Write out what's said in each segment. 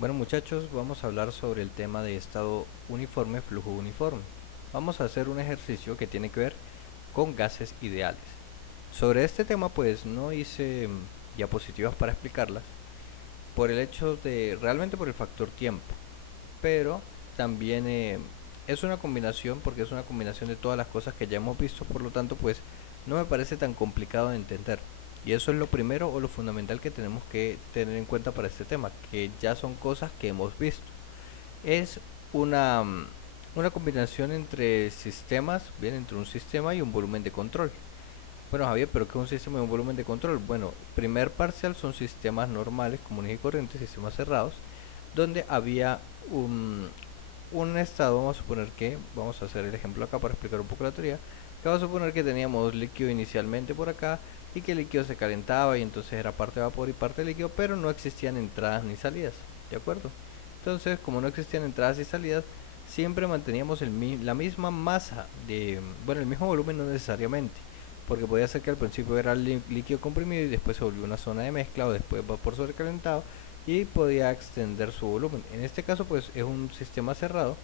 Bueno muchachos, vamos a hablar sobre el tema de estado uniforme, flujo uniforme. Vamos a hacer un ejercicio que tiene que ver con gases ideales. Sobre este tema pues no hice diapositivas para explicarlas por el hecho de, realmente por el factor tiempo, pero también es una combinación porque es una combinación de todas las cosas que ya hemos visto, por lo tanto pues no me parece tan complicado de entender. Y eso es lo primero o lo fundamental que tenemos que tener en cuenta para este tema, que ya son cosas que hemos visto. Es una, una combinación entre sistemas, bien, entre un sistema y un volumen de control. Bueno, Javier, pero ¿qué es un sistema y un volumen de control? Bueno, primer parcial son sistemas normales, comunes y corrientes, sistemas cerrados, donde había un estado. Vamos a suponer que, vamos a hacer el ejemplo acá para explicar un poco la teoría, que vamos a suponer que teníamos líquido inicialmente por acá y que el líquido se calentaba y entonces era parte vapor y parte líquido, pero no existían entradas ni salidas, ¿de acuerdo? Entonces, como no existían entradas y salidas, siempre manteníamos la misma masa de, bueno, el mismo volumen no necesariamente, porque podía ser que al principio era líquido comprimido y después se volvió una zona de mezcla o después vapor sobrecalentado y podía extender su volumen. En este caso pues es un sistema cerrado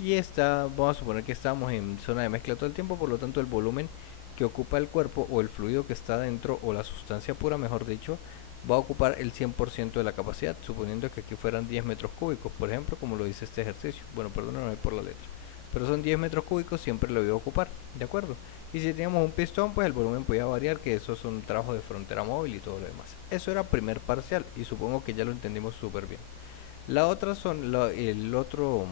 y vamos a suponer que estamos en zona de mezcla todo el tiempo, por lo tanto el volumen que ocupa el cuerpo o el fluido que está dentro o la sustancia pura, mejor dicho, va a ocupar el 100% de la capacidad, suponiendo que aquí fueran 10 metros cúbicos, por ejemplo, como lo dice este ejercicio. Bueno, perdóname por la letra, pero son 10 metros cúbicos, siempre lo voy a ocupar, ¿de acuerdo? Y si teníamos un pistón, pues el volumen podía variar, que eso es un trabajo de frontera móvil y todo lo demás. Eso era primer parcial y supongo que ya lo entendimos súper bien. La otra el otro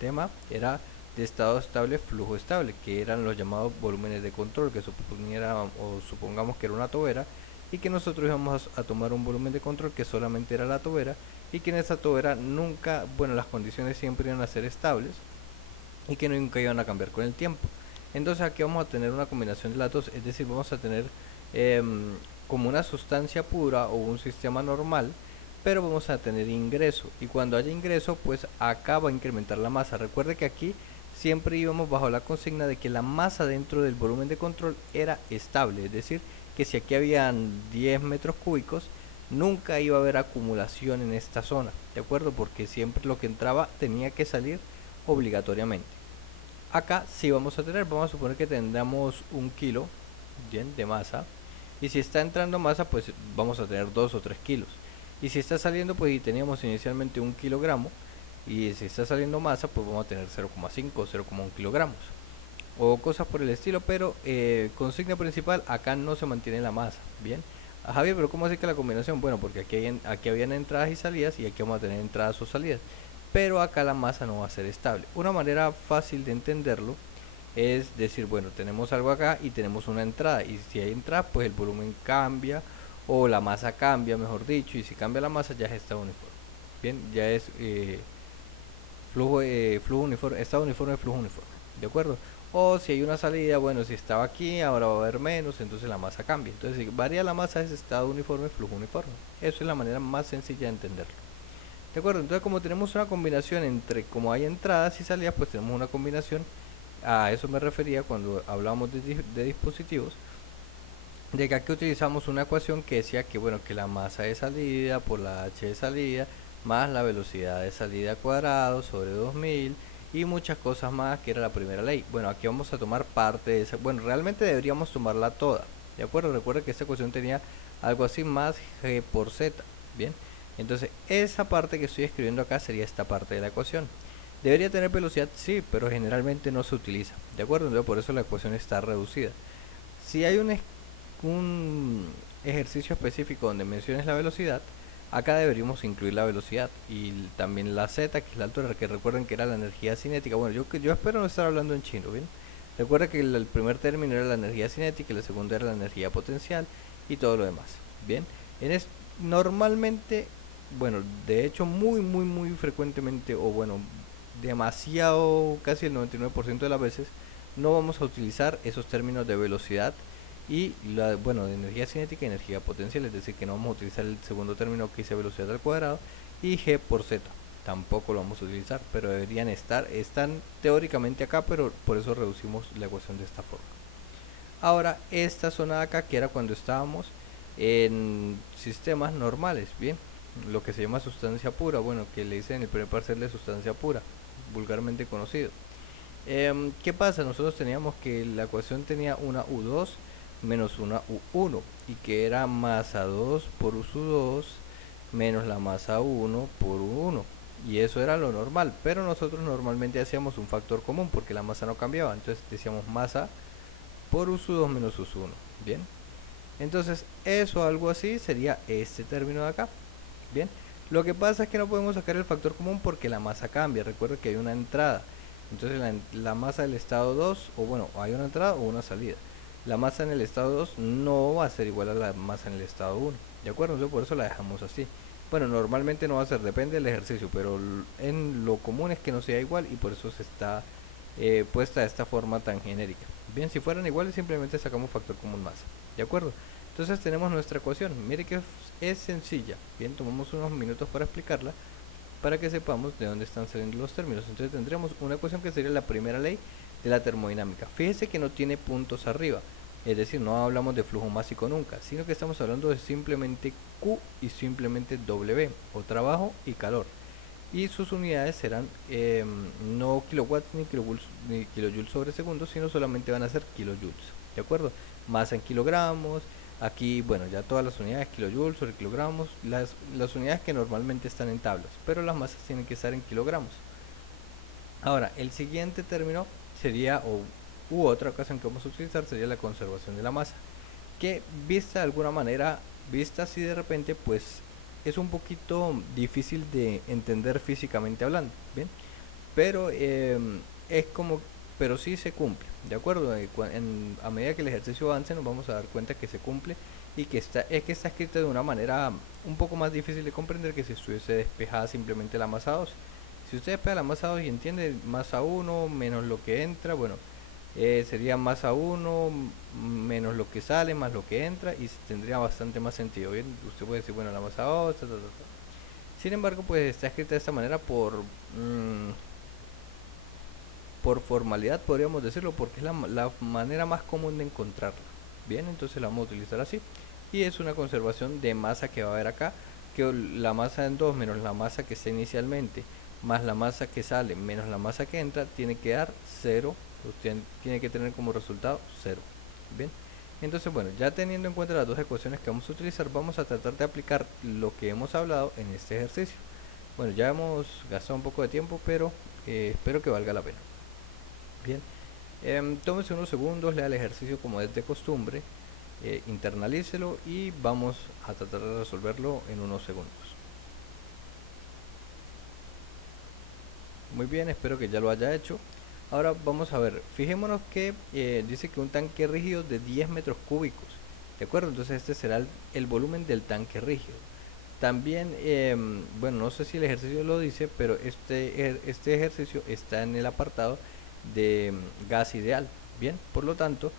tema era de estado estable, flujo estable, que eran los llamados volúmenes de control, que supongamos que era una tobera y que nosotros íbamos a tomar un volumen de control que solamente era la tobera y que en esa tobera nunca, bueno, las condiciones siempre iban a ser estables y que nunca iban a cambiar con el tiempo. Entonces aquí vamos a tener una combinación de las dos, es decir, vamos a tener como una sustancia pura o un sistema normal, pero vamos a tener ingreso, y cuando haya ingreso pues acá va a incrementar la masa. Recuerde que aquí siempre íbamos bajo la consigna de que la masa dentro del volumen de control era estable, es decir, que si aquí habían 10 metros cúbicos, nunca iba a haber acumulación en esta zona, ¿de acuerdo? Porque siempre lo que entraba tenía que salir obligatoriamente. Acá sí vamos a suponer que tendremos un kilo, bien, de masa, y si está entrando masa pues vamos a tener 2 o 3 kilos, y si está saliendo pues y teníamos inicialmente un kilogramo, y si está saliendo masa pues vamos a tener 0,5 o 0,1 kilogramos o cosas por el estilo, pero consigna principal, acá no se mantiene la masa, bien. Javier, pero ¿cómo así que la combinación? Bueno, porque aquí habían entradas y salidas y aquí vamos a tener entradas o salidas, pero acá la masa no va a ser estable. Una manera fácil de entenderlo es decir, bueno, tenemos algo acá y tenemos una entrada, y si hay entrada pues el volumen cambia o la masa cambia, mejor dicho, y si cambia la masa ya es estado uniforme. Bien, ya es flujo uniforme, estado uniforme, flujo uniforme, ¿de acuerdo? O si hay una salida, bueno, si estaba aquí, ahora va a haber menos, entonces la masa cambia. Entonces, si varía la masa, es estado uniforme, flujo uniforme. Eso es la manera más sencilla de entenderlo. ¿De acuerdo? Entonces, como tenemos una combinación entre, como hay entradas y salidas, pues tenemos una combinación. A eso me refería cuando hablábamos de dispositivos, de que aquí utilizamos una ecuación que decía que, bueno, que la masa de salida por la h de salida más la velocidad de salida cuadrado sobre 2000 y muchas cosas más, que era la primera ley. Bueno, aquí vamos a tomar parte de esa, bueno, realmente deberíamos tomarla toda, ¿de acuerdo? Recuerda que esta ecuación tenía algo así más g por z, ¿bien? Entonces, esa parte que estoy escribiendo acá sería esta parte de la ecuación. ¿Debería tener velocidad? Sí, pero generalmente no se utiliza, ¿de acuerdo? Entonces, por eso la ecuación está reducida. Si hay un ejercicio específico donde menciones la velocidad, acá deberíamos incluir la velocidad y también la z, que es la altura, que recuerden que era la energía cinética. Bueno, yo espero no estar hablando en chino, ¿bien? Recuerda que el primer término era la energía cinética y el segundo era la energía potencial y todo lo demás, ¿bien? Normalmente, bueno, de hecho muy frecuentemente, o bueno, demasiado, casi el 99% de las veces, no vamos a utilizar esos términos de velocidad y bueno, de energía cinética y energía potencial, es decir, que no vamos a utilizar el segundo término que dice velocidad al cuadrado y g por z, tampoco lo vamos a utilizar, pero deberían están teóricamente acá, pero por eso reducimos la ecuación de esta forma. Ahora, esta zona de acá, que era cuando estábamos en sistemas normales, bien, lo que se llama sustancia pura, bueno, que le dicen el primer parcial de sustancia pura, vulgarmente conocido. ¿Qué pasa? Nosotros teníamos que la ecuación tenía una U2 menos una U1 y que era masa 2 por U2 menos la masa 1 por U1, y eso era lo normal, pero nosotros normalmente hacíamos un factor común porque la masa no cambiaba, entonces decíamos masa por U2 menos U1. Bien, entonces eso, algo así, sería este término de acá. Bien, lo que pasa es que no podemos sacar el factor común porque la masa cambia. Recuerda que hay una entrada, entonces la masa del estado 2, o bueno, hay una entrada o una salida. La masa en el estado 2 no va a ser igual a la masa en el estado 1, ¿de acuerdo? Entonces por eso la dejamos así. Bueno, normalmente no va a ser, depende del ejercicio, pero en lo común es que no sea igual y por eso se está puesta de esta forma tan genérica. Bien, si fueran iguales simplemente sacamos factor común masa, ¿de acuerdo? Entonces tenemos nuestra ecuación. Mire que es sencilla. Bien, tomamos unos minutos para explicarla para que sepamos de dónde están saliendo los términos. Entonces tendremos una ecuación que sería la primera ley de la termodinámica. Fíjese que no tiene puntos arriba, es decir, no hablamos de flujo másico nunca, sino que estamos hablando de simplemente Q y simplemente W, o trabajo y calor. Y sus unidades serán no kilowatts ni kilojoules sobre segundo, sino solamente van a ser kilojoules, ¿de acuerdo? Masa en kilogramos. Aquí, bueno, ya todas las unidades, kilojoules sobre kilogramos, las unidades que normalmente están en tablas, pero las masas tienen que estar en kilogramos. Ahora, el siguiente término sería, u otra ocasión que vamos a utilizar, sería la conservación de la masa, que vista de alguna manera, vista así de repente, pues es un poquito difícil de entender físicamente hablando, ¿bien? Pero es como, pero sí se cumple, ¿de acuerdo? A medida que el ejercicio avance nos vamos a dar cuenta que se cumple y que está escrita de una manera un poco más difícil de comprender que si estuviese despejada simplemente la masa 2. Si usted despeja la masa 2 y entiende masa 1 menos lo que entra, bueno, sería masa 1 menos lo que sale más lo que entra y tendría bastante más sentido. Bien, usted puede decir, bueno, la masa 2, ta, ta, ta, ta. Sin embargo, pues está escrita de esta manera por formalidad, podríamos decirlo, porque es la manera más común de encontrarla. Bien, entonces la vamos a utilizar así. Y es una conservación de masa que va a haber acá, que la masa en 2 menos la masa que está inicialmente, más la masa que sale, menos la masa que entra, tiene que dar 0. Usted tiene que tener como resultado 0. Bien, entonces bueno, ya teniendo en cuenta las dos ecuaciones que vamos a utilizar, vamos a tratar de aplicar lo que hemos hablado en este ejercicio. Bueno, ya hemos gastado un poco de tiempo, pero espero que valga la pena. Bien, tómese unos segundos, lea el ejercicio como es de costumbre, internalícelo y vamos a tratar de resolverlo en unos segundos. Muy bien, espero que ya lo haya hecho. Ahora vamos a ver, fijémonos que dice que un tanque rígido de 10 metros cúbicos, ¿de acuerdo? Entonces este será el volumen del tanque rígido. También, bueno, no sé si el ejercicio lo dice, pero este ejercicio está en el apartado de gas ideal. Bien, por lo tanto,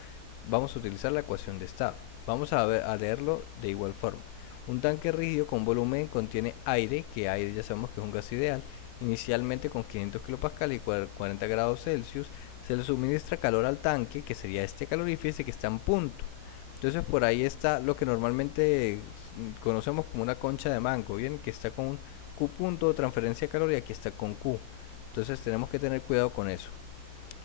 vamos a utilizar la ecuación de estado. Vamos a leerlo de igual forma. Un tanque rígido con volumen contiene aire, que aire ya sabemos que es un gas ideal. Inicialmente con 500 kilopascal y 40 grados Celsius, se le suministra calor al tanque, que sería este calorífice que está en punto. Entonces por ahí está lo que normalmente conocemos como una concha de mango, bien, que está con un Q punto, transferencia de calor, y aquí está con Q. Entonces tenemos que tener cuidado con eso.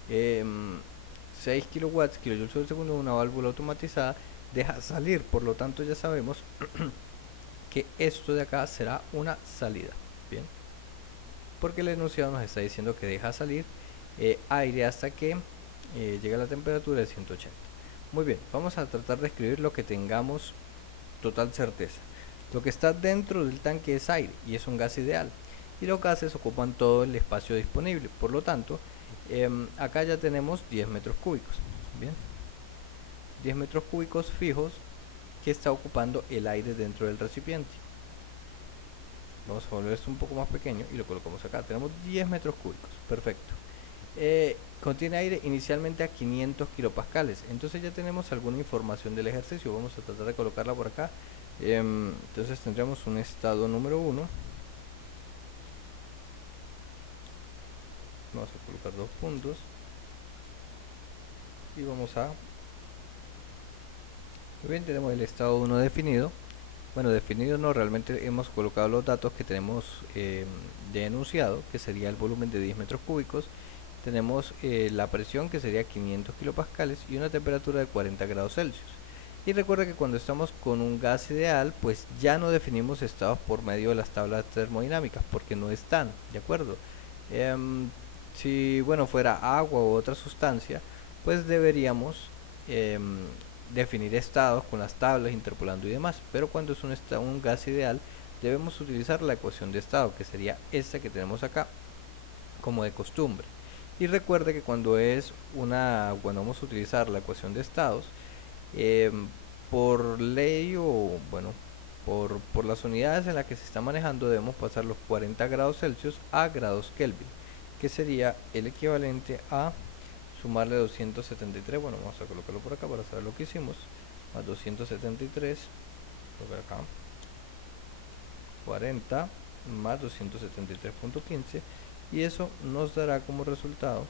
6 kilowatts, kilojoules por segundo, una válvula automatizada, deja salir, por lo tanto ya sabemos que esto de acá será una salida, bien, porque el enunciado nos está diciendo que deja salir aire hasta que llegue a la temperatura de 180. Muy bien, vamos a tratar de escribir lo que tengamos total certeza. Lo que está dentro del tanque es aire y es un gas ideal, y los gases ocupan todo el espacio disponible, por lo tanto acá ya tenemos 10 metros cúbicos. Bien, 10 metros cúbicos fijos que está ocupando el aire dentro del recipiente. Vamos a volver esto un poco más pequeño y lo colocamos acá. Tenemos 10 metros cúbicos, perfecto. Contiene aire inicialmente a 500 kilopascales. Entonces ya tenemos alguna información del ejercicio. Vamos a tratar de colocarla por acá. Entonces tendríamos un estado número 1. Vamos a colocar 2 puntos y vamos a... Muy bien, tenemos el estado 1 definido. Bueno, definido no, realmente hemos colocado los datos que tenemos de enunciado, que sería el volumen de 10 metros cúbicos. Tenemos la presión, que sería 500 kilopascales, y una temperatura de 40 grados Celsius. Y recuerda que cuando estamos con un gas ideal, pues ya no definimos estados por medio de las tablas termodinámicas, porque no están, ¿de acuerdo? Si, bueno, fuera agua u otra sustancia, pues deberíamos em, definir estados con las tablas, interpolando y demás. Pero cuando es un gas ideal, debemos utilizar la ecuación de estado, que sería esta que tenemos acá, como de costumbre. Y recuerde que cuando vamos a utilizar la ecuación de estados, por ley o bueno, por las unidades en las que se está manejando, debemos pasar los 40 grados Celsius a grados Kelvin, que sería el equivalente a sumarle 273. Bueno, vamos a colocarlo por acá para saber lo que hicimos, más 273, colocar acá 40 más 273.15, y eso nos dará como resultado,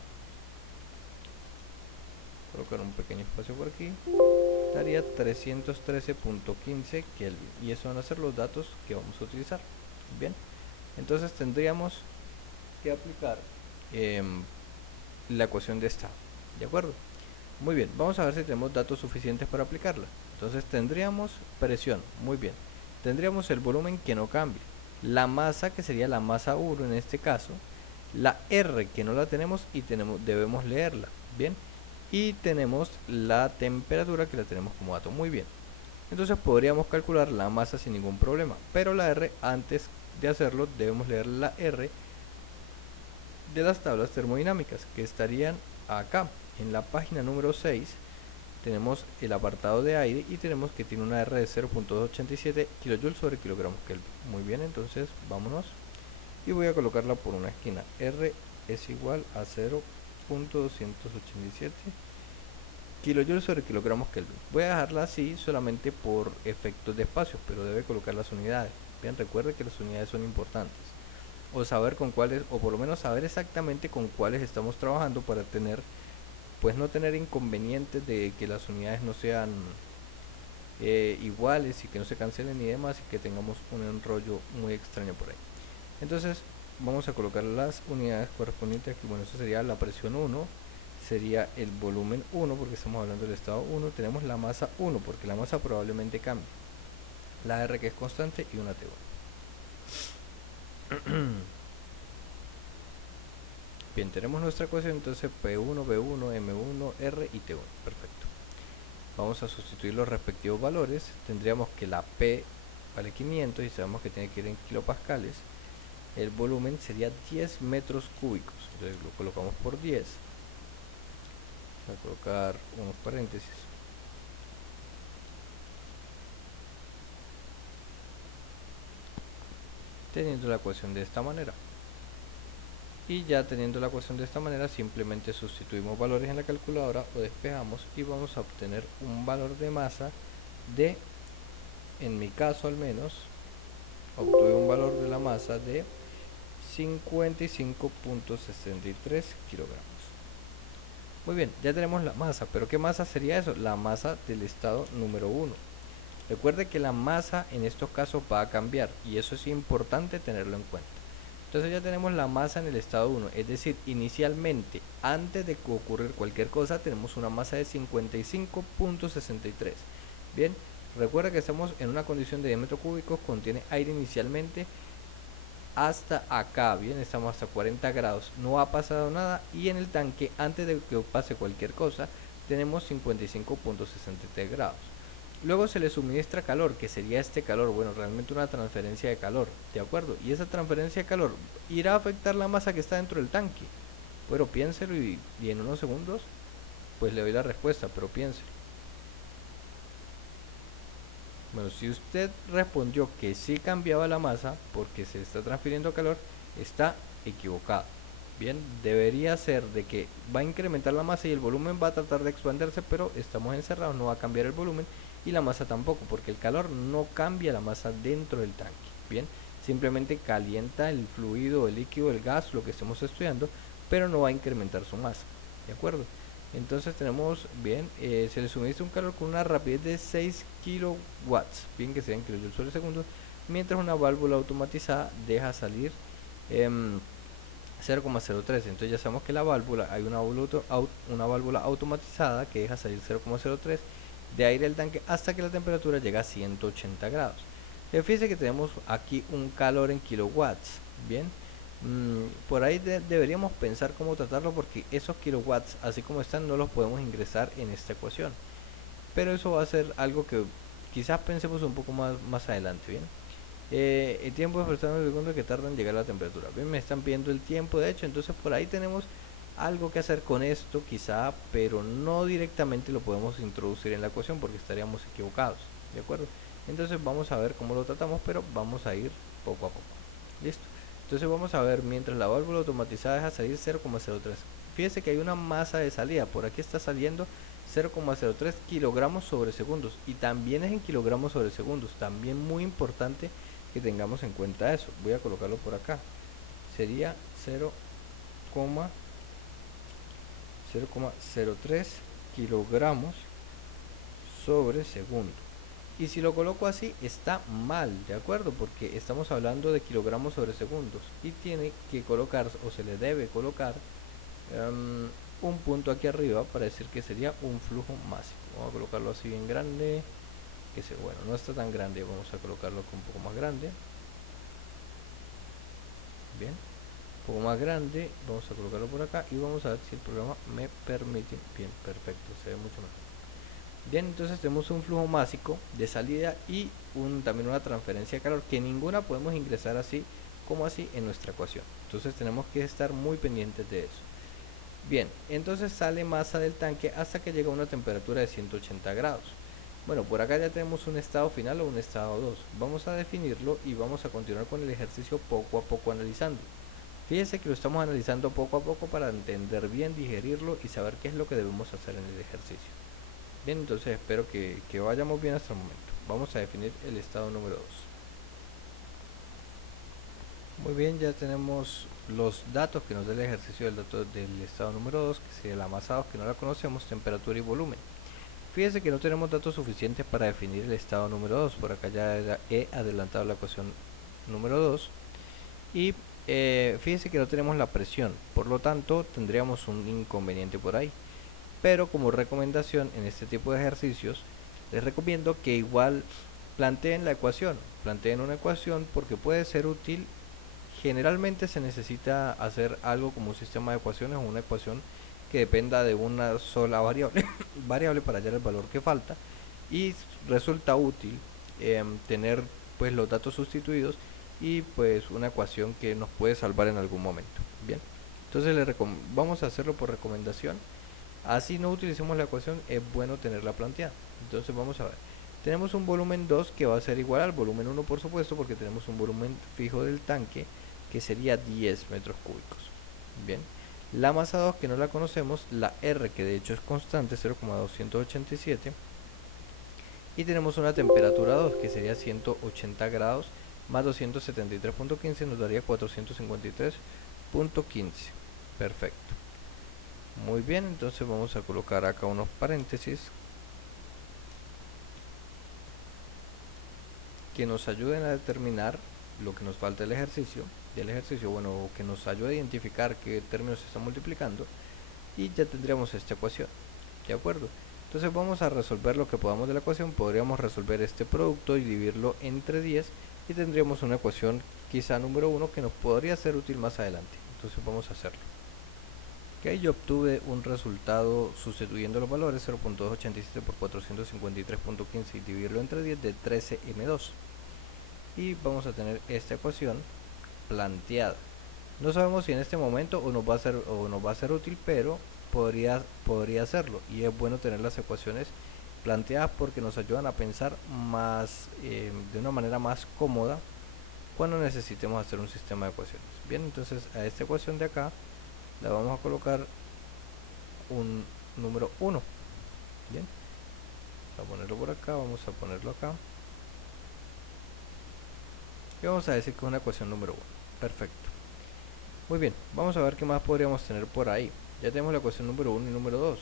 colocar un pequeño espacio por aquí, daría 313.15 Kelvin, y eso van a ser los datos que vamos a utilizar. Bien, entonces tendríamos que aplicar la ecuación de estado, ¿de acuerdo? Muy bien, vamos a ver si tenemos datos suficientes para aplicarla. Entonces tendríamos presión, muy bien, tendríamos el volumen que no cambia, la masa, que sería la masa 1 en este caso, la R, que no la tenemos y debemos leerla, bien, y tenemos la temperatura, que la tenemos como dato. Muy bien, entonces podríamos calcular la masa sin ningún problema, pero la R, antes de hacerlo, debemos leer la R de las tablas termodinámicas, que estarían acá en la página número 6. Tenemos el apartado de aire y tenemos que tiene una R de 0.287 kJ sobre kilogramos Kelvin. Muy bien, entonces vámonos y voy a colocarla por una esquina. R es igual a 0.287 kJ sobre kilogramos Kelvin. Voy a dejarla así solamente por efectos de espacio, pero debe colocar las unidades. Bien, recuerde que las unidades son importantes, o saber con cuáles, o por lo menos saber exactamente con cuáles estamos trabajando, para tener, pues no tener inconvenientes de que las unidades no sean iguales y que no se cancelen y demás, y que tengamos un enrollo muy extraño por ahí. Entonces vamos a colocar las unidades correspondientes aquí. Bueno, eso sería la presión 1, sería el volumen 1, porque estamos hablando del estado 1, tenemos la masa 1, porque la masa probablemente cambie, la R, que es constante, y una T1. Bien, tenemos nuestra ecuación, entonces P1, B1, M1, R y T1. Perfecto. Vamos a sustituir los respectivos valores. Tendríamos que la P vale 500 y sabemos que tiene que ir en kilopascales. El volumen sería 10 metros cúbicos. Entonces lo colocamos por 10. Voy a colocar unos paréntesis. Teniendo la ecuación de esta manera. Y ya teniendo la ecuación de esta manera, simplemente sustituimos valores en la calculadora o despejamos, y vamos a obtener un valor de masa de, en mi caso al menos, obtuve un valor de la masa de 55.63 kilogramos. Muy bien, ya tenemos la masa, pero ¿qué masa sería eso? La masa del estado número 1. Recuerde que la masa en estos casos va a cambiar, y eso es importante tenerlo en cuenta. Entonces ya tenemos la masa en el estado 1, es decir, inicialmente, antes de ocurrir cualquier cosa, tenemos una masa de 55.63. Bien, recuerda que estamos en una condición de 10 metros cúbicos, contiene aire inicialmente hasta acá, bien, estamos hasta 40 grados, no ha pasado nada, y en el tanque, antes de que pase cualquier cosa, tenemos 55.63 grados. Luego se le suministra calor, que sería este calor, bueno, realmente una transferencia de calor, ¿de acuerdo? Y esa transferencia de calor irá a afectar la masa que está dentro del tanque. Bueno, piénselo, y en unos segundos pues le doy la respuesta, pero piénselo. Bueno, si usted respondió que sí cambiaba la masa porque se está transfiriendo calor, está equivocado. Bien, debería ser de que va a incrementar la masa y el volumen va a tratar de expandirse, pero estamos encerrados, no va a cambiar el volumen y la masa tampoco, porque el calor no cambia la masa dentro del tanque. Bien, simplemente calienta el fluido, el líquido, el gas, lo que estemos estudiando, pero no va a incrementar su masa. ¿De acuerdo? Entonces tenemos, bien, se le suministra un calor con una rapidez de 6 kilowatts, bien que sean kilojoules sobre segundo, mientras una válvula automatizada deja salir 0,03. Entonces ya sabemos que la válvula, hay una válvula automatizada que deja salir 0,03 de aire al tanque hasta que la temperatura llega a 180 grados. Fíjense que tenemos aquí un calor en kilowatts, bien. Por ahí deberíamos pensar cómo tratarlo, porque esos kilowatts así como están no los podemos ingresar en esta ecuación, pero eso va a ser algo que quizás pensemos un poco más adelante. Bien, el tiempo de fracción de segundo que tarda en llegar a la temperatura. Bien, me están pidiendo el tiempo de hecho, entonces por ahí tenemos algo que hacer con esto quizá, pero no directamente lo podemos introducir en la ecuación porque estaríamos equivocados, ¿de acuerdo? Entonces vamos a ver cómo lo tratamos, pero vamos a ir poco a poco. Listo. Entonces vamos a ver, mientras la válvula automatizada deja salir 0,03. Fíjese que hay una masa de salida, por aquí está saliendo 0,03 kilogramos sobre segundos, y también es en kilogramos sobre segundos. También muy importante que tengamos en cuenta eso. Voy a colocarlo por acá. Sería 0,03 kilogramos sobre segundo. Y si lo coloco así está mal, ¿de acuerdo? Porque estamos hablando de kilogramos sobre segundos y tiene que colocar, o se le debe colocar un punto aquí arriba para decir que sería un flujo máximo. Vamos a colocarlo así bien grande, que se, bueno, no está tan grande, vamos a colocarlo un poco más grande. Bien, un poco más grande, vamos a colocarlo por acá y vamos a ver si el programa me permite. Bien, perfecto, se ve mucho mejor. Bien, entonces tenemos un flujo másico de salida y también una transferencia de calor, que ninguna podemos ingresar así como así en nuestra ecuación. Entonces tenemos que estar muy pendientes de eso. Bien, entonces sale masa del tanque hasta que llega a una temperatura de 180 grados. Bueno, por acá ya tenemos un estado final o un estado 2. Vamos a definirlo y vamos a continuar con el ejercicio poco a poco analizando. Fíjense que lo estamos analizando poco a poco para entender bien, digerirlo y saber qué es lo que debemos hacer en el ejercicio. Bien, entonces espero que vayamos bien hasta el momento. Vamos a definir el estado número 2. Muy bien, ya tenemos los datos que nos da el ejercicio del dato del estado número 2, que sería la masa 2, que no la conocemos, temperatura y volumen. Fíjese que no tenemos datos suficientes para definir el estado número 2. Por acá ya he adelantado la ecuación número 2. Y fíjese que no tenemos la presión, por lo tanto tendríamos un inconveniente por ahí. Pero como recomendación en este tipo de ejercicios, les recomiendo que igual planteen la ecuación. Planteen una ecuación porque puede ser útil. Generalmente se necesita hacer algo como un sistema de ecuaciones o una ecuación que dependa de una sola variable para hallar el valor que falta, y resulta útil tener pues los datos sustituidos y pues una ecuación que nos puede salvar en algún momento. Bien, entonces vamos a hacerlo por recomendación. Así no utilicemos la ecuación, es bueno tenerla planteada. Entonces vamos a ver. Tenemos un volumen 2 que va a ser igual al volumen 1, por supuesto, porque tenemos un volumen fijo del tanque que sería 10 metros cúbicos. Bien, la masa 2 que no la conocemos, la R que de hecho es constante, 0,287, y tenemos una temperatura 2 que sería 180 grados más 273.15 nos daría 453.15. Perfecto. Muy bien, entonces vamos a colocar acá unos paréntesis que nos ayuden a determinar lo que nos falta del ejercicio, bueno, que nos ayude a identificar qué términos se están multiplicando, y ya tendríamos esta ecuación. ¿De acuerdo? Entonces vamos a resolver lo que podamos de la ecuación. Podríamos resolver este producto y dividirlo entre 10 y tendríamos una ecuación quizá número 1 que nos podría ser útil más adelante. Entonces vamos a hacerlo. Ok, yo obtuve un resultado sustituyendo los valores 0.287 por 453.15 y dividirlo entre 10 de 13m2. Y vamos a tener esta ecuación planteada. No sabemos si en este momento nos va a ser útil, pero podría hacerlo, y es bueno tener las ecuaciones planteadas porque nos ayudan a pensar más de una manera más cómoda cuando necesitemos hacer un sistema de ecuaciones. Bien, entonces a esta ecuación de acá le vamos a colocar un número 1. Bien, vamos a ponerlo por acá, vamos a ponerlo acá y vamos a decir que es una ecuación número 1. Perfecto. Muy bien, vamos a ver qué más podríamos tener por ahí. Ya tenemos la ecuación número 1 y número 2.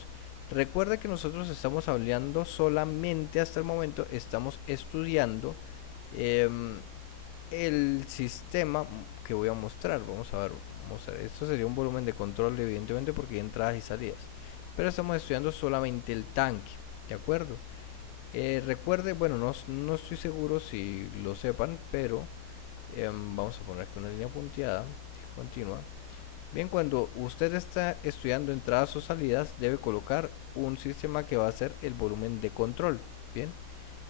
Recuerda que nosotros estamos hablando solamente hasta el momento, estamos estudiando em, el sistema que voy a mostrar. Vamos a ver, esto sería un volumen de control evidentemente porque hay entradas y salidas, pero estamos estudiando solamente el tanque, ¿de acuerdo? Recuerde, bueno, no estoy seguro si lo sepan, pero vamos a poner aquí una línea punteada continua. Bien, cuando usted está estudiando entradas o salidas, debe colocar un sistema que va a ser el volumen de control. Bien,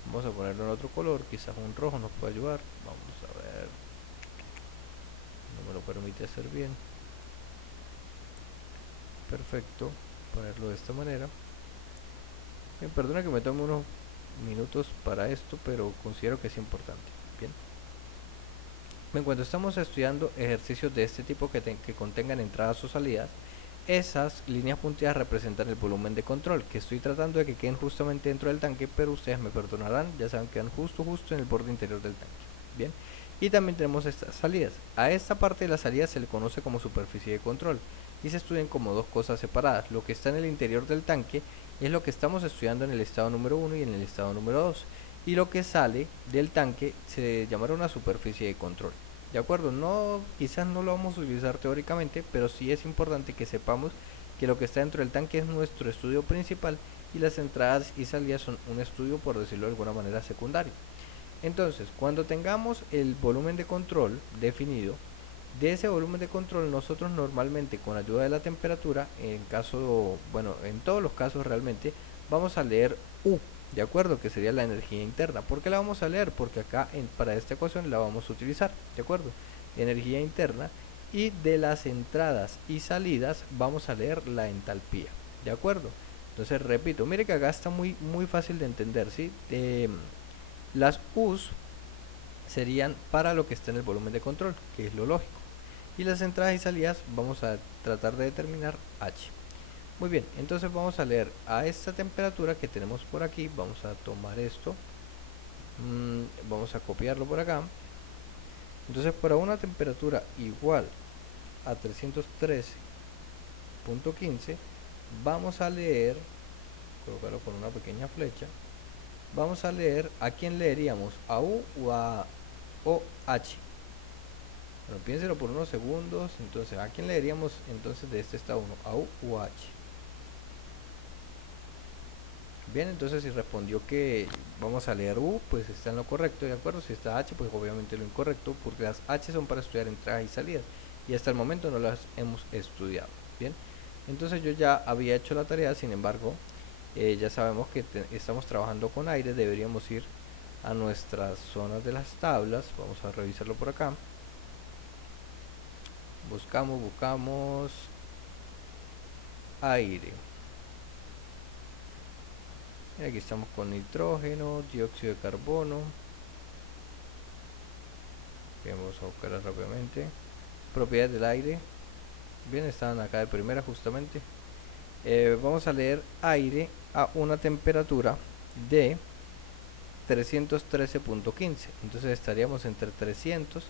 vamos a ponerlo en otro color, quizás un rojo nos puede ayudar. Vamos a ver, no me lo permite hacer bien. Perfecto, ponerlo de esta manera. Bien, perdona que me tome unos minutos para esto, pero considero que es importante. Bien. Bien, cuando estamos estudiando ejercicios de este tipo que contengan entradas o salidas, esas líneas punteadas representan el volumen de control, que estoy tratando de que queden justamente dentro del tanque, pero ustedes me perdonarán, ya saben que quedan justo en el borde interior del tanque. Bien, y también tenemos estas salidas. A esta parte de la salida se le conoce como superficie de control y se estudian como dos cosas separadas. Lo que está en el interior del tanque es lo que estamos estudiando en el estado número 1 y en el estado número 2, y lo que sale del tanque se llamará una superficie de control. De acuerdo, no, quizás no lo vamos a utilizar teóricamente, pero sí es importante que sepamos que lo que está dentro del tanque es nuestro estudio principal y las entradas y salidas son un estudio, por decirlo de alguna manera, secundario. Entonces, cuando tengamos el volumen de control definido, de ese volumen de control nosotros normalmente con ayuda de la temperatura, bueno, en todos los casos realmente, vamos a leer U, de acuerdo, que sería la energía interna. ¿Por qué la vamos a leer? Porque acá para esta ecuación la vamos a utilizar, de acuerdo, energía interna, y de las entradas y salidas vamos a leer la entalpía, de acuerdo. Entonces repito, mire que acá está muy fácil de entender, ¿sí? Las U's serían para lo que está en el volumen de control, que es lo lógico, y las entradas y salidas vamos a tratar de determinar H. Muy bien, entonces vamos a leer a esta temperatura que tenemos por aquí. Vamos a tomar esto, vamos a copiarlo por acá. Entonces para una temperatura igual a 313.15 vamos a leer, colocarlo con una pequeña flecha, vamos a leer a quién leeríamos, a U o a OH. Bueno, piénselo por unos segundos. Entonces, ¿a quién leeríamos entonces de este estado 1? ¿A U o a H? Bien, entonces si respondió que vamos a leer U, pues está en lo correcto, ¿de acuerdo? Si está H, pues obviamente lo incorrecto, porque las H son para estudiar entradas y salidas, y hasta el momento no las hemos estudiado. Bien, entonces yo ya había hecho la tarea, sin embargo, ya sabemos que estamos trabajando con aire, deberíamos ir a nuestras zonas de las tablas. Vamos a revisarlo por acá. Buscamos aire. Y aquí estamos con nitrógeno, dióxido de carbono. Bien, vamos a buscarla rápidamente. Propiedades del aire. Bien, están acá de primera justamente. Vamos a leer aire a una temperatura de 313.15. Entonces estaríamos entre 300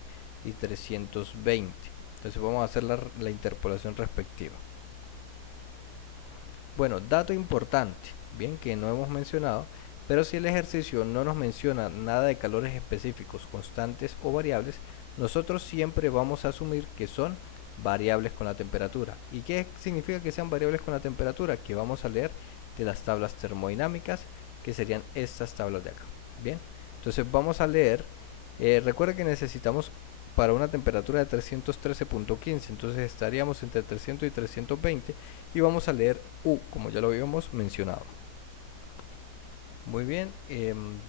y 320. Entonces vamos a hacer la interpolación respectiva. Bueno, dato importante, bien, que no hemos mencionado, pero si el ejercicio no nos menciona nada de calores específicos, constantes o variables, nosotros siempre vamos a asumir que son variables con la temperatura. ¿Y qué significa que sean variables con la temperatura? Que vamos a leer de las tablas termodinámicas, que serían estas tablas de acá. Bien, entonces vamos a leer, recuerda que necesitamos para una temperatura de 313.15, entonces estaríamos entre 300 y 320, y vamos a leer U, como ya lo habíamos mencionado. Muy bien,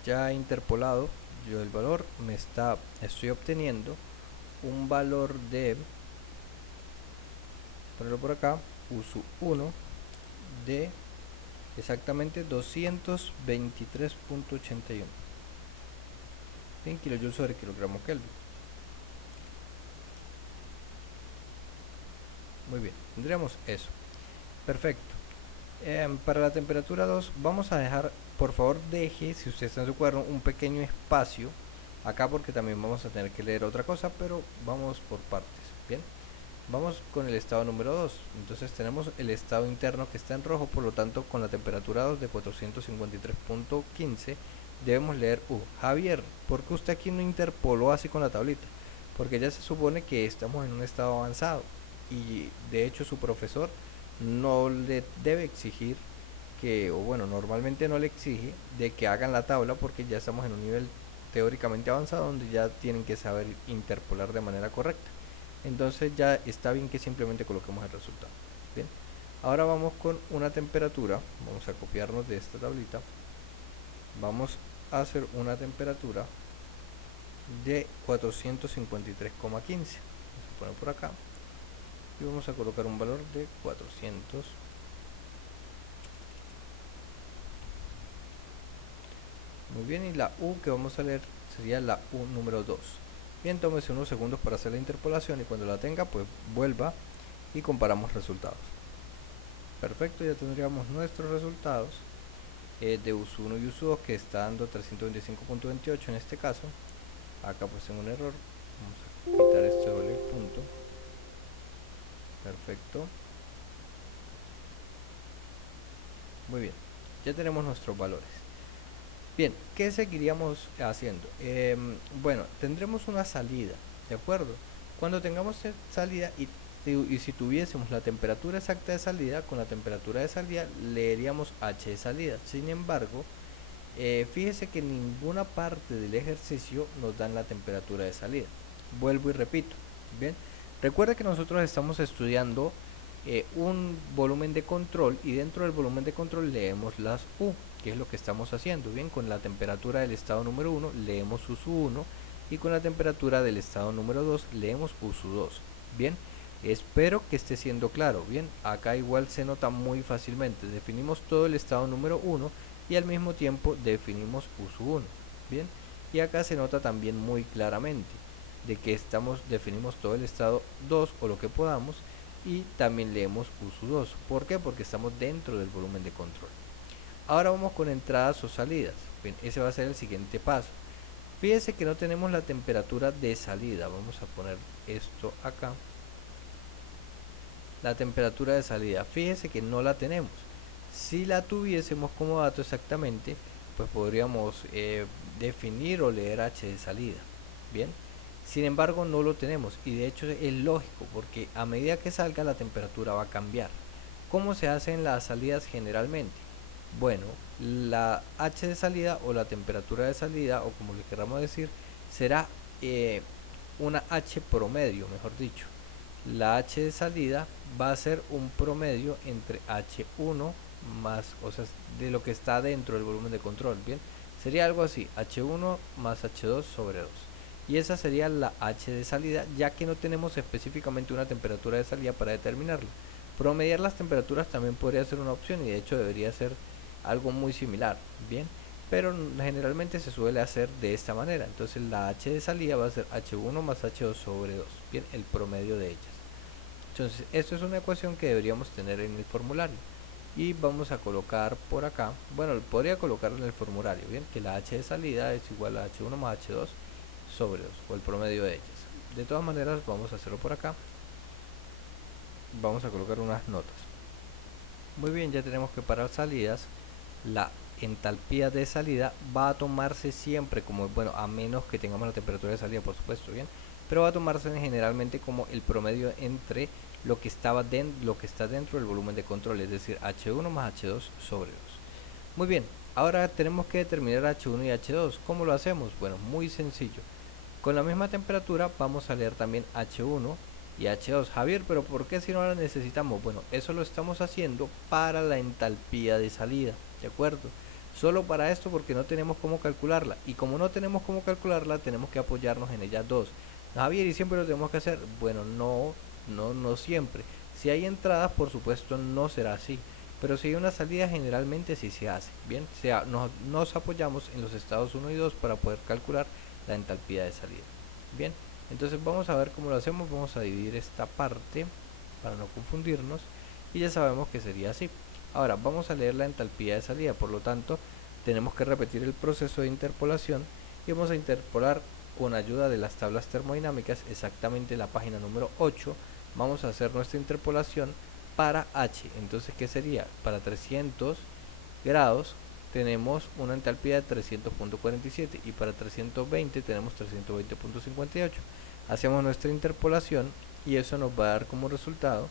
ya he interpolado yo el valor, estoy obteniendo un valor de, ponerlo por acá, U sub 1 de exactamente 223.81 en kilojoules sobre kilogramo Kelvin. Muy bien, tendríamos eso. Perfecto. Para la temperatura 2 vamos a dejar, por favor deje, si usted está en su cuaderno, un pequeño espacio acá porque también vamos a tener que leer otra cosa, pero vamos por partes. Bien, Vamos con el estado número 2. Entonces tenemos el estado interno que está en rojo, por lo tanto con la temperatura 2 de 453.15 debemos leer U. Javier, ¿por qué usted aquí no interpoló así con la tablita? Porque ya se supone que estamos en un estado avanzado y de hecho su profesor no le debe exigir que, o bueno, normalmente no le exige de que hagan la tabla porque ya estamos en un nivel teóricamente avanzado donde ya tienen que saber interpolar de manera correcta. Entonces ya está bien que simplemente coloquemos el resultado. Bien, ahora vamos con una temperatura. Vamos a copiarnos de esta tablita. Vamos a hacer una temperatura de 453,15. Vamos a poner por acá y vamos a colocar un valor de 400. Muy bien, y la U que vamos a leer sería la U número 2. Bien, tómese unos segundos para hacer la interpolación y cuando la tenga, pues vuelva y comparamos resultados. Perfecto, ya tendríamos nuestros resultados de US1 y US2 que está dando 325.28 en este caso. Acá pues tengo un error, vamos a quitar este doble punto. Perfecto. Muy bien, ya tenemos nuestros valores. Bien, ¿qué seguiríamos haciendo? Bueno, tendremos una salida, ¿de acuerdo? Cuando tengamos salida y si tuviésemos la temperatura exacta de salida, con la temperatura de salida leeríamos H de salida. Sin embargo, fíjese que en ninguna parte del ejercicio nos dan la temperatura de salida. Vuelvo y repito, ¿bien? Recuerda que nosotros estamos estudiando un volumen de control y dentro del volumen de control leemos las U, que es lo que estamos haciendo. Bien, con la temperatura del estado número 1 leemos US1 y con la temperatura del estado número 2 leemos US2. Bien, espero que esté siendo claro. Bien, acá igual se nota muy fácilmente. Definimos todo el estado número 1 y al mismo tiempo definimos US1. Bien, y acá se nota también muy claramente de que definimos todo el estado 2 o lo que podamos y también leemos US2. ¿Por qué? Porque estamos dentro del volumen de control. Ahora vamos con entradas o salidas. Bien, ese va a ser el siguiente paso. Fíjense que no tenemos la temperatura de salida. Vamos a poner esto acá. La temperatura de salida. Fíjense que no la tenemos. Si la tuviésemos como dato exactamente, pues podríamos definir o leer H de salida. Bien. Sin embargo, no lo tenemos y de hecho es lógico porque a medida que salga la temperatura va a cambiar. ¿Cómo se hacen las salidas generalmente? Bueno, la H de salida o la temperatura de salida o como le queramos decir será una H promedio, mejor dicho. La H de salida va a ser un promedio entre H1 más, o sea, de lo que está dentro del volumen de control, ¿bien? Sería algo así, H1 más H2 sobre 2. Y esa sería la H de salida, ya que no tenemos específicamente una temperatura de salida para determinarla. Promediar las temperaturas también podría ser una opción y de hecho debería ser algo muy similar, ¿bien? Pero generalmente se suele hacer de esta manera. Entonces la H de salida va a ser H1 más H2 sobre 2, ¿bien? El promedio de ellas. Entonces, esto es una ecuación que deberíamos tener en el formulario. Y vamos a colocar por acá, bueno, podría colocarlo en el formulario, bien, que la H de salida es igual a H1 más H2 sobre 2, o el promedio de ellas. De todas maneras, vamos a hacerlo por acá. Vamos a colocar unas notas. Muy bien, ya tenemos que para salidas, la entalpía de salida va a tomarse siempre como, bueno, a menos que tengamos la temperatura de salida, por supuesto, bien, pero va a tomarse generalmente como el promedio entre lo que está dentro del volumen de control, es decir, H1 más H2 sobre 2. Muy bien, ahora tenemos que determinar H1 y H2. ¿Cómo lo hacemos? Bueno, muy sencillo. Con la misma temperatura vamos a leer también H1 y H2. Javier, pero ¿por qué si no la necesitamos? Bueno, eso lo estamos haciendo para la entalpía de salida, ¿de acuerdo? Solo para esto porque no tenemos cómo calcularla. Y como no tenemos cómo calcularla, tenemos que apoyarnos en ellas dos. Javier, ¿y siempre lo tenemos que hacer? Bueno, no siempre. Si hay entradas, por supuesto, no será así. Pero si hay una salida, generalmente sí se hace. Bien, nos apoyamos en los estados 1 y 2 para poder calcular la entalpía de salida. Bien, entonces vamos a ver cómo lo hacemos. Vamos a dividir esta parte para no confundirnos y ya sabemos que sería así. Ahora vamos a leer la entalpía de salida, por lo tanto tenemos que repetir el proceso de interpolación y vamos a interpolar con ayuda de las tablas termodinámicas exactamente la página número 8 vamos a hacer nuestra interpolación para H. Entonces, ¿qué sería? Para 300 grados tenemos una entalpía de 300.47 y para 320 tenemos 320.58. Hacemos nuestra interpolación y eso nos va a dar como resultado,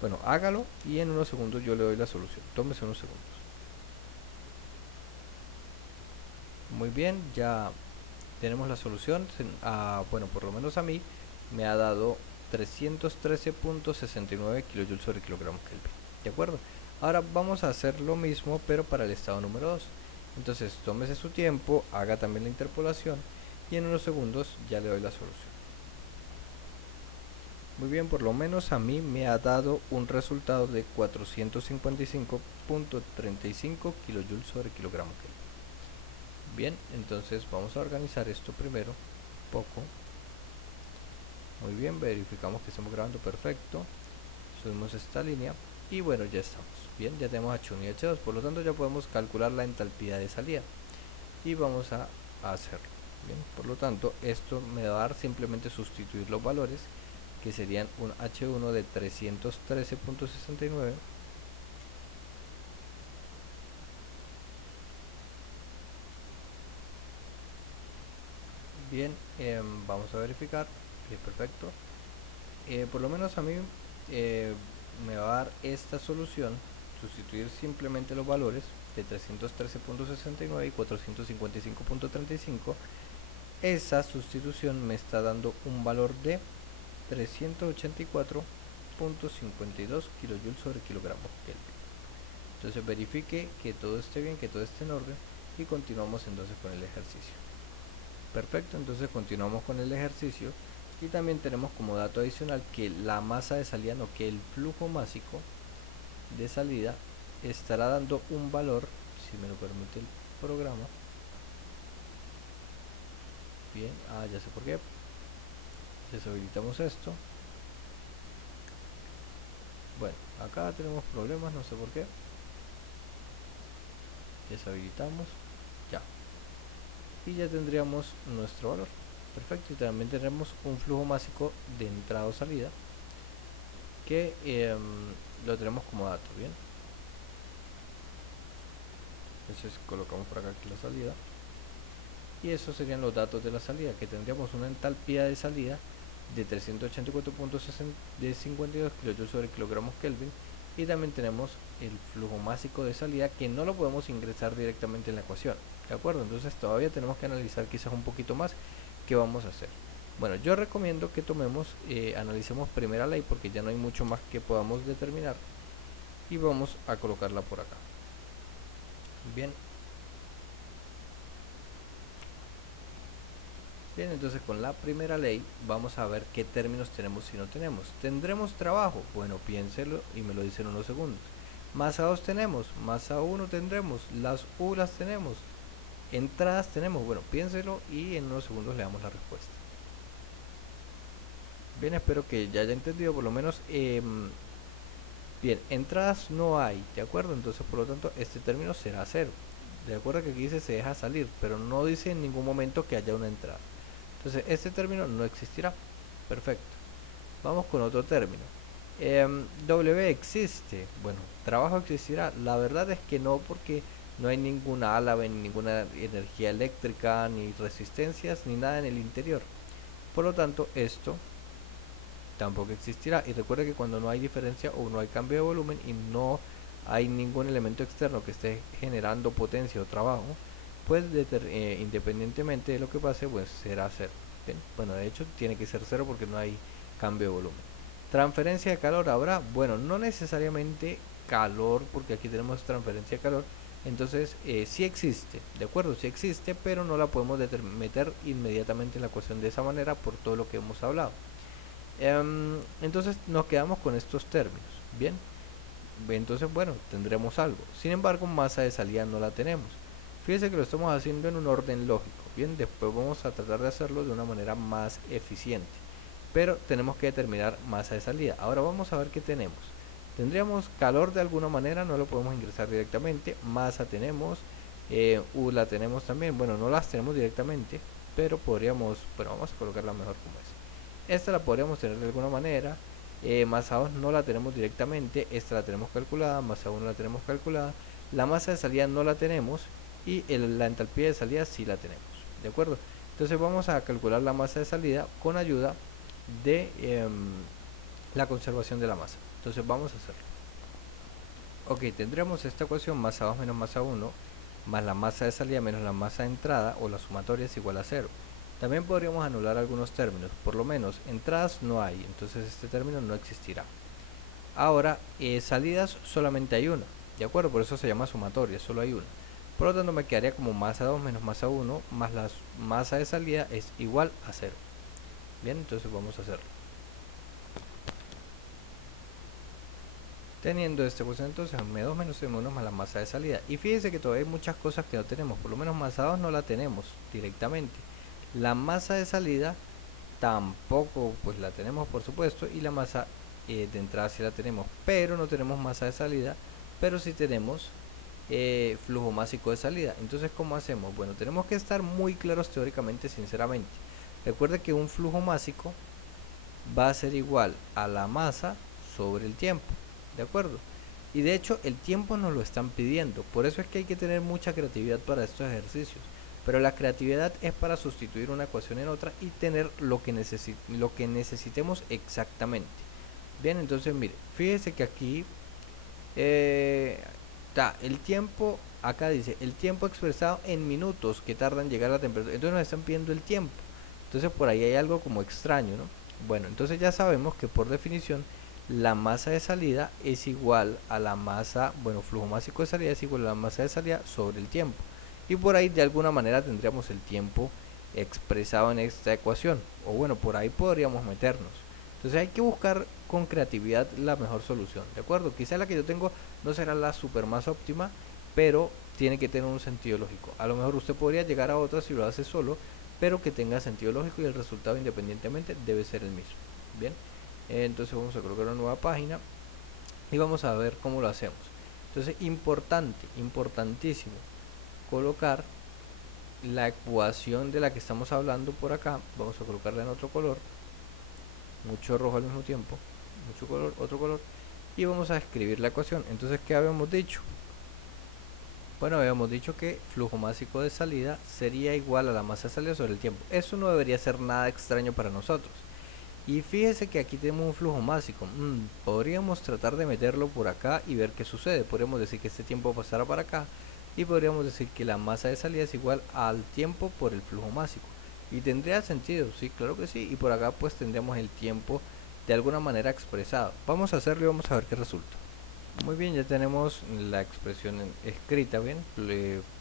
bueno, hágalo y en unos segundos yo le doy la solución. Tómese unos segundos. Muy bien, ya tenemos la solución. Bueno, por lo menos a mí me ha dado 313.69 kJ sobre kilogramo Kelvin. ¿De acuerdo? Ahora vamos a hacer lo mismo, pero para el estado número 2. Entonces, tómese su tiempo, haga también la interpolación y en unos segundos ya le doy la solución. Muy bien, por lo menos a mí me ha dado un resultado de 455.35 kJ sobre kilogramo Kelvin. Bien, entonces vamos a organizar esto primero un poco. Muy bien, verificamos que estamos grabando perfecto. Subimos esta línea y bueno, ya estamos. Bien, ya tenemos H1 y H2, por lo tanto ya podemos calcular la entalpía de salida y vamos a hacerlo. Bien, por lo tanto esto me va a dar simplemente sustituir los valores, que serían un H1 de 313.69 bien. Vamos a verificar. Perfecto. Por lo menos a mí me va a dar esta solución, sustituir simplemente los valores de 313.69 y 455.35. Esa sustitución me está dando un valor de 384.52 kJ sobre kilogramo Kelvin. Entonces verifique que todo esté bien, que todo esté en orden y continuamos entonces con el ejercicio. Perfecto, entonces continuamos con el ejercicio y también tenemos como dato adicional que la masa de salida, no, que el flujo másico de salida estará dando un valor, si me lo permite el programa. Bien, ya sé por qué. Deshabilitamos esto. Bueno, acá tenemos problemas, no sé por qué. Deshabilitamos, ya. Y ya tendríamos nuestro valor. Perfecto, y también tenemos un flujo másico de entrada o salida que lo tenemos como dato. Bien, entonces colocamos por acá aquí la salida y esos serían los datos de la salida, que tendríamos una entalpía de salida de 384.52 kJ sobre kilogramos Kelvin y también tenemos el flujo másico de salida, que no lo podemos ingresar directamente en la ecuación, ¿de acuerdo? Entonces todavía tenemos que analizar quizás un poquito más qué vamos a hacer. Bueno, yo recomiendo que analicemos primera ley, porque ya no hay mucho más que podamos determinar, y vamos a colocarla por acá. Bien, entonces con la primera ley vamos a ver qué términos tenemos y no tenemos. ¿Tendremos trabajo? Bueno, piénselo y me lo dice en unos segundos. Masa 2 tenemos, masa 1 tendremos, las U las tenemos, entradas tenemos. Bueno, piénselo y en unos segundos le damos la respuesta. Bien, espero que ya haya entendido por lo menos. Bien, entradas no hay, ¿de acuerdo? Entonces por lo tanto este término será 0. De acuerdo que aquí dice se deja salir, pero no dice en ningún momento que haya una entrada. Entonces este término no existirá. Perfecto. Vamos con otro término. W existe. Bueno, trabajo existirá. La verdad es que no, porque no hay ninguna álava, ni ninguna energía eléctrica, ni resistencias, ni nada en el interior. Por lo tanto, esto tampoco existirá. Y recuerda que cuando no hay diferencia o no hay cambio de volumen y no hay ningún elemento externo que esté generando potencia o trabajo, pues independientemente de lo que pase, pues será 0. ¿Bien? Bueno, de hecho tiene que ser 0 porque no hay cambio de volumen. Transferencia de calor habrá. Bueno, no necesariamente calor, porque aquí tenemos transferencia de calor. Entonces sí existe, de acuerdo, sí existe, pero no la podemos meter inmediatamente en la ecuación de esa manera por todo lo que hemos hablado. Entonces nos quedamos con estos términos. Bien, entonces bueno, tendremos algo. Sin embargo, masa de salida no la tenemos. Fíjense que lo estamos haciendo en un orden lógico. Bien, después vamos a tratar de hacerlo de una manera más eficiente, pero tenemos que determinar masa de salida. Ahora vamos a ver qué tenemos. Tendríamos calor de alguna manera, no lo podemos ingresar directamente. Masa tenemos, U la tenemos también. Bueno, no las tenemos directamente, pero podríamos, bueno, vamos a colocarla mejor como es. Esta la podríamos tener de alguna manera. masa 2 no la tenemos directamente, esta la tenemos calculada, masa 1 la tenemos calculada, la masa de salida no la tenemos y la entalpía de salida sí la tenemos, ¿de acuerdo? Entonces vamos a calcular la masa de salida con ayuda de la conservación de la masa. Entonces vamos a hacerlo. Ok, tendremos esta ecuación masa 2 menos masa 1 más la masa de salida menos la masa de entrada, o la sumatoria, es igual a 0. También podríamos anular algunos términos, por lo menos entradas no hay, entonces este término no existirá. Ahora, salidas solamente hay una, ¿de acuerdo? Por eso se llama sumatoria, solo hay una. Por lo tanto me quedaría como masa 2 menos masa 1 más la masa de salida es igual a 0. Bien, entonces vamos a hacerlo. Teniendo esta ecuación, entonces M2 menos M1 más la masa de salida. Y fíjense que todavía hay muchas cosas que no tenemos, por lo menos masa 2 no la tenemos directamente. La masa de salida tampoco pues la tenemos, por supuesto, y la masa de entrada sí la tenemos, pero no tenemos masa de salida, pero sí tenemos flujo másico de salida. Entonces, ¿cómo hacemos? Bueno, tenemos que estar muy claros teóricamente, sinceramente. Recuerde que un flujo másico va a ser igual a la masa sobre el tiempo, ¿de acuerdo? Y de hecho el tiempo nos lo están pidiendo, por eso es que hay que tener mucha creatividad para estos ejercicios. Pero la creatividad es para sustituir una ecuación en otra y tener lo que necesitemos exactamente. Bien, entonces mire, fíjese que aquí está el tiempo, acá dice el tiempo expresado en minutos que tardan en llegar a la temperatura. Entonces nos están pidiendo el tiempo. Entonces por ahí hay algo como extraño, ¿no? Bueno, entonces ya sabemos que por definición la masa de salida es igual a la masa, bueno, flujo másico de salida es igual a la masa de salida sobre el tiempo. Y por ahí de alguna manera tendríamos el tiempo expresado en esta ecuación. O bueno, por ahí podríamos meternos. Entonces hay que buscar con creatividad la mejor solución, ¿de acuerdo? Quizá la que yo tengo no será la super más óptima, pero tiene que tener un sentido lógico. A lo mejor usted podría llegar a otra si lo hace solo, pero que tenga sentido lógico y el resultado independientemente debe ser el mismo. Bien, entonces vamos a colocar una nueva página y vamos a ver cómo lo hacemos. Entonces, importantísimo, colocar la ecuación de la que estamos hablando por acá. Vamos a colocarla en otro color, mucho rojo al mismo tiempo, mucho color, otro color, y vamos a escribir la ecuación. Entonces, ¿qué habíamos dicho? Bueno, habíamos dicho que flujo másico de salida sería igual a la masa de salida sobre el tiempo. Eso no debería ser nada extraño para nosotros. Y fíjese que aquí tenemos un flujo másico. Podríamos tratar de meterlo por acá y ver qué sucede. Podríamos decir que este tiempo pasará para acá y podríamos decir que la masa de salida es igual al tiempo por el flujo másico. Y tendría sentido, sí, claro que sí. Y por acá pues tendríamos el tiempo de alguna manera expresado. Vamos a hacerlo y vamos a ver qué resulta. Muy bien, ya tenemos la expresión escrita, bien.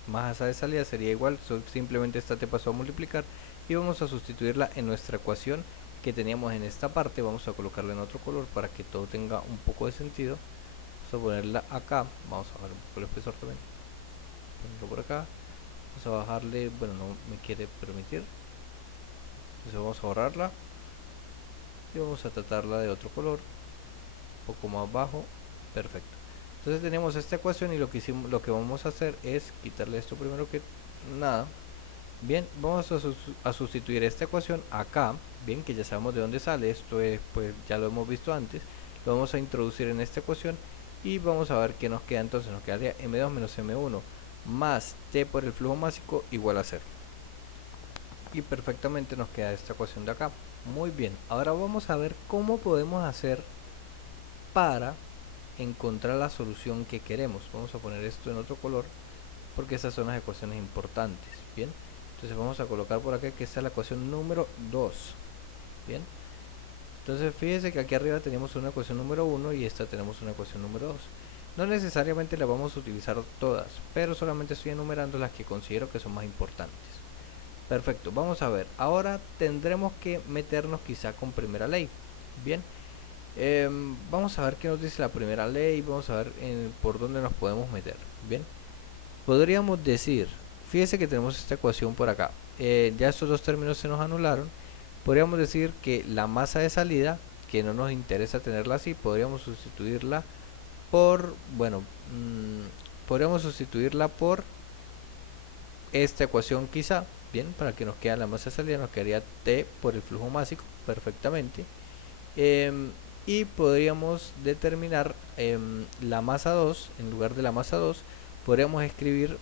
Masa de salida sería igual, simplemente esta te pasó a multiplicar y vamos a sustituirla en nuestra ecuación que teníamos en esta parte. Vamos a colocarla en otro color para que todo tenga un poco de sentido. Vamos a ponerla acá, vamos a bajar un poco el espesor también, ponerlo por acá, vamos a bajarle, bueno, no me quiere permitir, entonces vamos a borrarla y vamos a tratarla de otro color, un poco más bajo. Perfecto. Entonces tenemos esta ecuación y lo que vamos a hacer es quitarle esto primero que nada. Bien, vamos a sustituir esta ecuación acá, bien, que ya sabemos de dónde sale, esto es, pues ya lo hemos visto antes, lo vamos a introducir en esta ecuación y vamos a ver qué nos queda. Entonces nos quedaría M2 menos M1 más T por el flujo másico igual a 0. Y perfectamente nos queda esta ecuación de acá. Muy bien, ahora vamos a ver cómo podemos hacer para encontrar la solución que queremos. Vamos a poner esto en otro color porque esas son las ecuaciones importantes. Bien, entonces vamos a colocar por acá que esta es la ecuación número 2. Bien, entonces fíjese que aquí arriba tenemos una ecuación número 1 y esta tenemos una ecuación número 2. No necesariamente las vamos a utilizar todas, pero solamente estoy enumerando las que considero que son más importantes. Perfecto, vamos a ver. Ahora tendremos que meternos quizá con primera ley. Bien, vamos a ver qué nos dice la primera ley. Vamos a ver por dónde nos podemos meter. Bien, podríamos decir, fíjese que tenemos esta ecuación por acá. Ya estos dos términos se nos anularon. Podríamos decir que la masa de salida, que no nos interesa tenerla así, podríamos sustituirla por, bueno, podríamos sustituirla por esta ecuación quizá. Bien, para que nos quede la masa de salida nos quedaría T por el flujo másico perfectamente. y podríamos determinar la masa 2. En lugar de la masa 2 podríamos escribir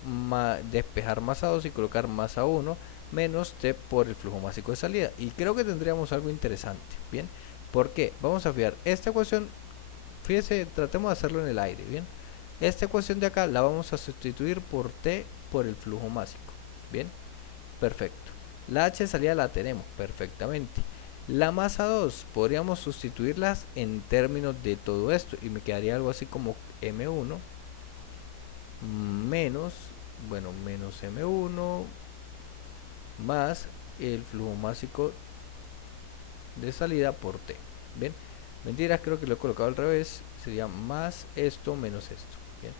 despejar masa 2 y colocar masa 1 menos t por el flujo másico de salida, y creo que tendríamos algo interesante. Bien, ¿por qué? Vamos a fijar esta ecuación. Fíjese, tratemos de hacerlo en el aire. Bien, esta ecuación de acá la vamos a sustituir por t por el flujo másico. Bien, perfecto. La h de salida la tenemos perfectamente. La masa 2 podríamos sustituirlas en términos de todo esto y me quedaría algo así como m1 menos, bueno, menos m1 más el flujo másico de salida por t. Bien, mentiras, creo que lo he colocado al revés. Sería más esto menos esto. Bien,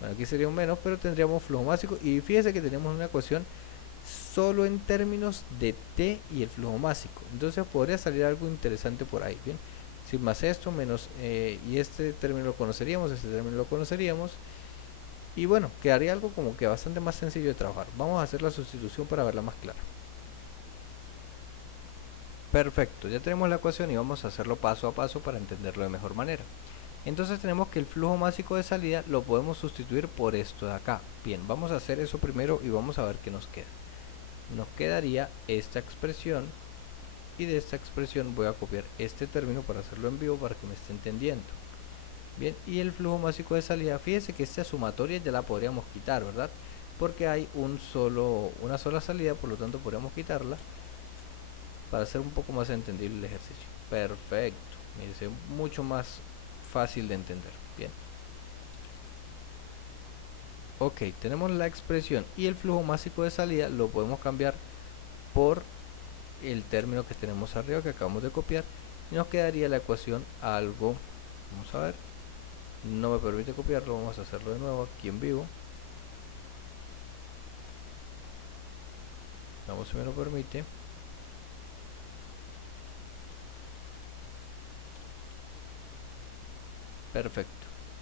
bueno, aquí sería un menos, pero tendríamos flujo másico, y fíjese que tenemos una ecuación solo en términos de t y el flujo másico. Entonces podría salir algo interesante por ahí. Bien, si más esto menos y este término lo conoceríamos, este término lo conoceríamos, y bueno, quedaría algo como que bastante más sencillo de trabajar. Vamos a hacer la sustitución para verla más clara. Perfecto, ya tenemos la ecuación y vamos a hacerlo paso a paso para entenderlo de mejor manera. Entonces tenemos que el flujo másico de salida lo podemos sustituir por esto de acá. Bien, vamos a hacer eso primero y vamos a ver qué nos queda. Nos quedaría esta expresión, y de esta expresión voy a copiar este término para hacerlo en vivo para que me esté entendiendo. Bien, y el flujo másico de salida, fíjese que esta sumatoria ya la podríamos quitar, ¿verdad? Porque hay una sola salida, por lo tanto podríamos quitarla para hacer un poco más entendible el ejercicio. Perfecto, me dice mucho más fácil de entender. Bien, ok, tenemos la expresión y el flujo másico de salida lo podemos cambiar por el término que tenemos arriba, que acabamos de copiar, y nos quedaría la ecuación algo, vamos a ver, no me permite copiarlo, vamos a hacerlo de nuevo aquí en vivo. Vamos, si me lo permite. Perfecto.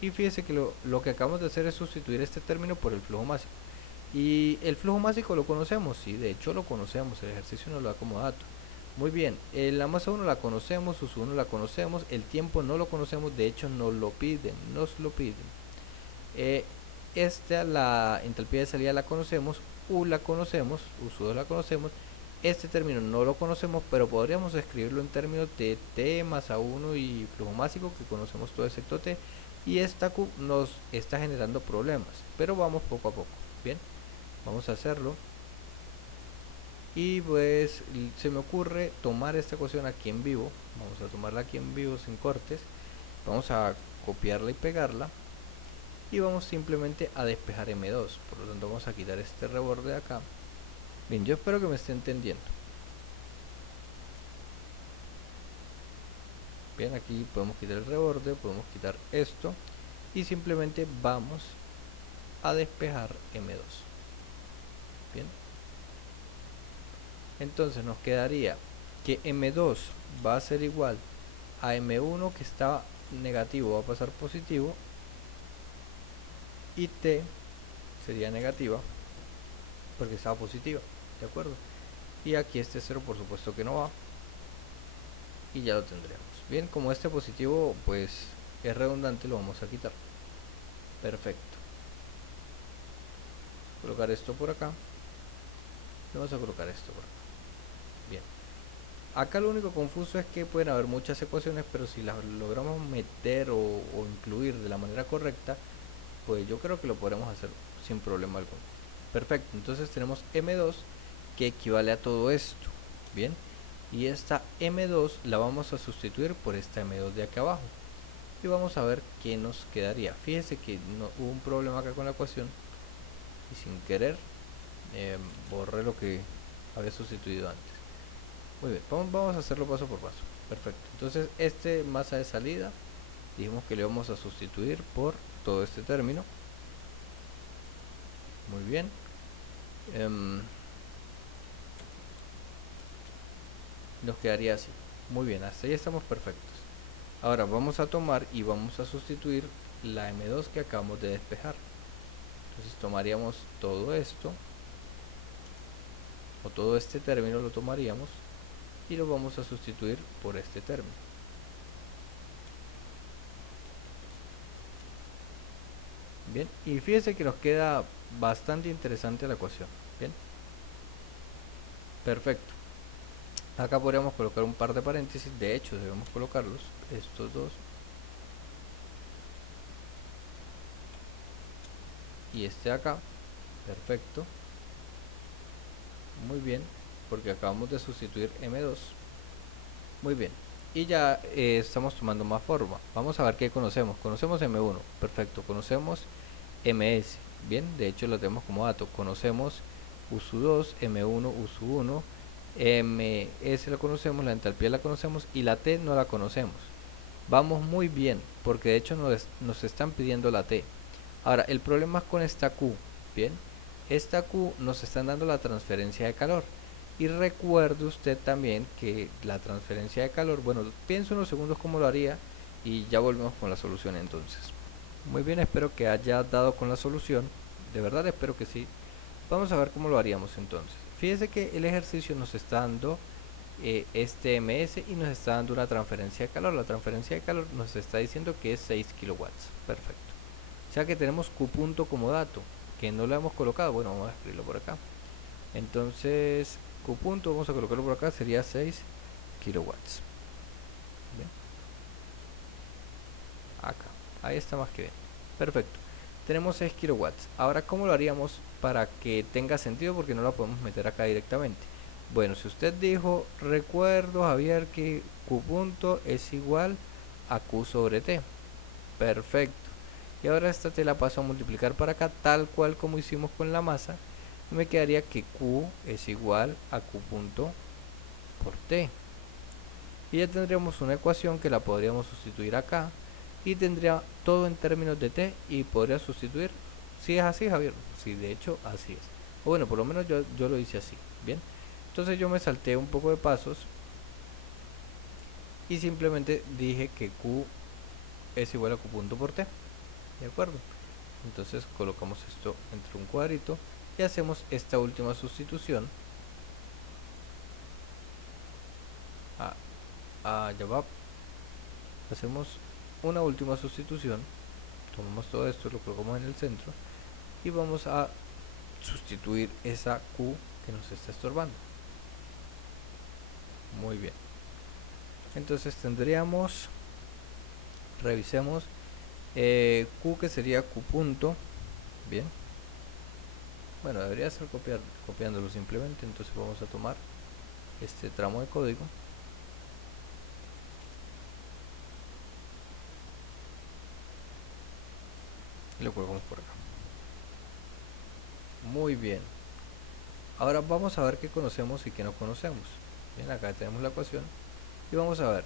Y fíjese que lo que acabamos de hacer es sustituir este término por el flujo másico. Y el flujo másico lo conocemos, sí, de hecho lo conocemos, el ejercicio nos lo da como dato. Muy bien, la masa 1 la conocemos, U1 la conocemos, el tiempo no lo conocemos, de hecho nos lo piden. La entalpía de salida la conocemos, U la conocemos, U2 la conocemos. Este término no lo conocemos, pero podríamos escribirlo en términos de T, masa 1 y flujo másico, que conocemos todo excepto T. Y esta Q nos está generando problemas, pero vamos poco a poco. Bien, vamos a hacerlo. Y pues se me ocurre tomar esta ecuación aquí en vivo. Vamos a tomarla aquí en vivo sin cortes. Vamos a copiarla y pegarla. Y vamos simplemente a despejar M2. Por lo tanto vamos a quitar este reborde de acá. Bien, yo espero que me esté entendiendo. Bien, aquí podemos quitar el reborde, podemos quitar esto. Y simplemente vamos a despejar M2. Bien. Entonces nos quedaría que M2 va a ser igual a M1, que está negativo, va a pasar positivo, y T sería negativa porque estaba positiva, ¿de acuerdo? Y aquí este 0 por supuesto que no va, y ya lo tendríamos. Bien, como este positivo pues es redundante, lo vamos a quitar. Perfecto. Colocar esto por acá, vamos a colocar esto por acá. Bien, acá lo único confuso es que pueden haber muchas ecuaciones, pero si las logramos meter o incluir de la manera correcta, pues yo creo que lo podremos hacer sin problema alguno. Perfecto, entonces tenemos M2 que equivale a todo esto. Bien, y esta M2 la vamos a sustituir por esta M2 de acá abajo, y vamos a ver qué nos quedaría. Fíjese que no, hubo un problema acá con la ecuación, y sin querer borré lo que había sustituido antes. Muy bien, vamos a hacerlo paso por paso. Perfecto, entonces este masa de salida dijimos que le vamos a sustituir por todo este término. Muy bien. Nos quedaría así. Muy bien, hasta ahí estamos perfectos. Ahora vamos a tomar y vamos a sustituir la M2 que acabamos de despejar. Entonces tomaríamos todo esto, o todo este término lo tomaríamos, y lo vamos a sustituir por este término. Bien, y fíjese que nos queda bastante interesante la ecuación. Bien, perfecto. Acá podríamos colocar un par de paréntesis, de hecho debemos colocarlos, estos dos y este acá. Perfecto, muy bien, porque acabamos de sustituir M2. Muy bien, y ya estamos tomando más forma. Vamos a ver qué conocemos. Conocemos M1, perfecto. Conocemos MS, bien, de hecho lo tenemos como dato. Conocemos U2, M1, U1, MS lo conocemos, la entalpía la conocemos y la T no la conocemos. Vamos muy bien, porque de hecho nos están pidiendo la T. Ahora, el problema es con esta Q, bien, esta Q nos están dando la transferencia de calor. Y recuerde usted también que la transferencia de calor, bueno, pienso unos segundos cómo lo haría y ya volvemos con la solución entonces. Muy bien, espero que haya dado con la solución, de verdad espero que sí. Vamos a ver cómo lo haríamos entonces. Fíjese que el ejercicio nos está dando este ms y nos está dando una transferencia de calor. La transferencia de calor nos está diciendo que es 6 kilowatts. Perfecto. O sea que tenemos Q punto como dato, que no lo hemos colocado. Bueno, vamos a escribirlo por acá. Entonces, Q punto, vamos a colocarlo por acá, sería 6 kilowatts. Bien. Acá, ahí está más que bien. Perfecto. Tenemos 6 kilowatts. Ahora, ¿cómo lo haríamos para que tenga sentido? Porque no la podemos meter acá directamente. Bueno, si usted dijo, recuerdo Javier que Q punto es igual a Q sobre T. Perfecto. Y ahora esta T la paso a multiplicar para acá tal cual como hicimos con la masa. Me quedaría que Q es igual a Q punto por T. Y ya tendríamos una ecuación que la podríamos sustituir acá. Y tendría todo en términos de T y podría sustituir. Si es así, Javier. Sí, de hecho así es. O bueno, por lo menos yo lo hice así. Bien. Entonces yo me salté un poco de pasos y simplemente dije que Q es igual a Q punto por T. ¿De acuerdo? Entonces colocamos esto entre un cuadrito y hacemos esta última sustitución. Ya va. Hacemos una última sustitución. Tomamos todo esto, lo colocamos en el centro y vamos a sustituir esa Q que nos está estorbando. Muy bien. Entonces tendríamos, revisemos, Q que sería Q punto. Bien. Bueno, debería ser copiándolo simplemente. Entonces vamos a tomar este tramo de código. Y lo colocamos por acá. Muy bien. Ahora vamos a ver qué conocemos y qué no conocemos. Bien, acá tenemos la ecuación. Y vamos a ver.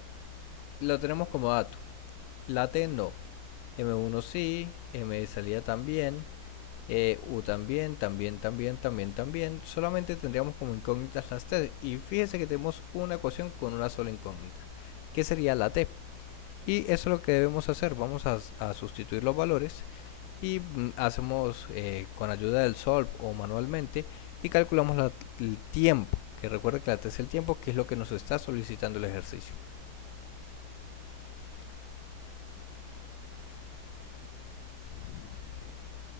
Lo tenemos como dato. La T no. M1 sí. M de salida también. U también, también. Solamente tendríamos como incógnitas las T. Y fíjese que tenemos una ecuación con una sola incógnita, que sería la T. Y eso es lo que debemos hacer. Vamos a sustituir los valores y hacemos con ayuda del solve o manualmente y calculamos el tiempo, que recuerde que la T es el tiempo, que es lo que nos está solicitando el ejercicio.